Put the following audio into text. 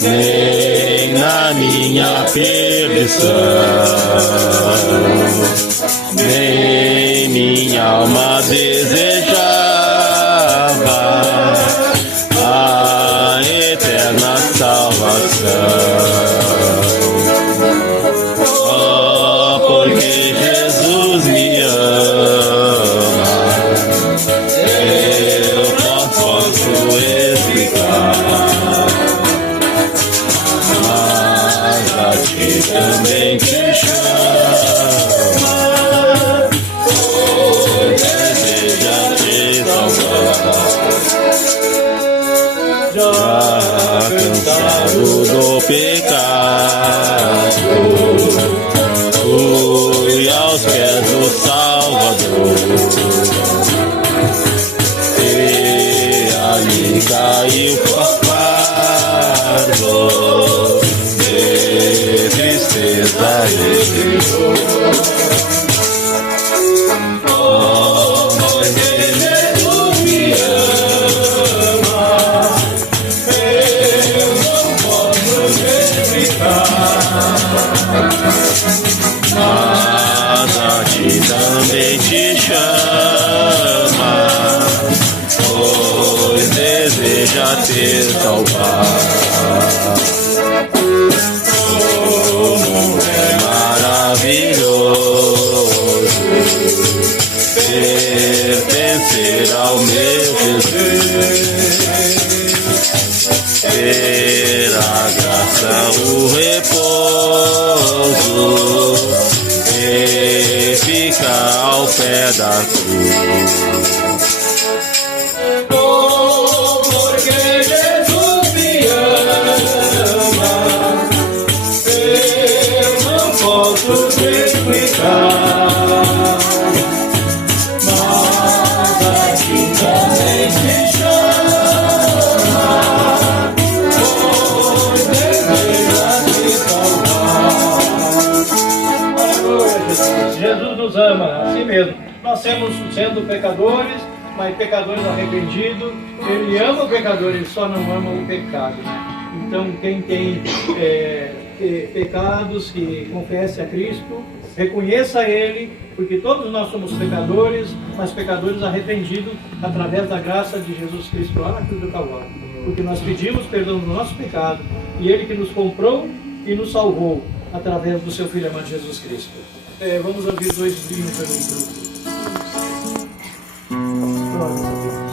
Nem na minha perdição, nem minha alma desejava a eterna salvação. Oh, porque Jesus me ama, eu não posso explicar, mas a ti também te chama, pois deseja te salvar. Já cansado do pecado, fui aos pés do Salvador, e ali caiu o fardo de tristeza e dor. Mas a ti também te chama, pois deseja te salvar. Como é maravilhoso pertencer ao meu Jesus, ter a graça, o repouso, e ficar ao pé da cruz. Oh, porque Jesus me ama, eu não posso te explicar, mas a ti também te chama, pois deseja te salvar. Jesus nos ama, assim mesmo. Nós sendo pecadores, mas pecadores arrependidos. Ele ama o pecador, ele só não ama o pecado, né? Então, quem tem pecados, que confesse a Cristo, reconheça Ele, porque todos nós somos pecadores, mas pecadores arrependidos através da graça de Jesus Cristo lá na cruz do Calvário. Porque nós pedimos perdão do nosso pecado, e Ele que nos comprou e nos salvou através do seu Filho amado Jesus Cristo. Vamos ouvir dois hinos pelo grupo. Glória a Deus.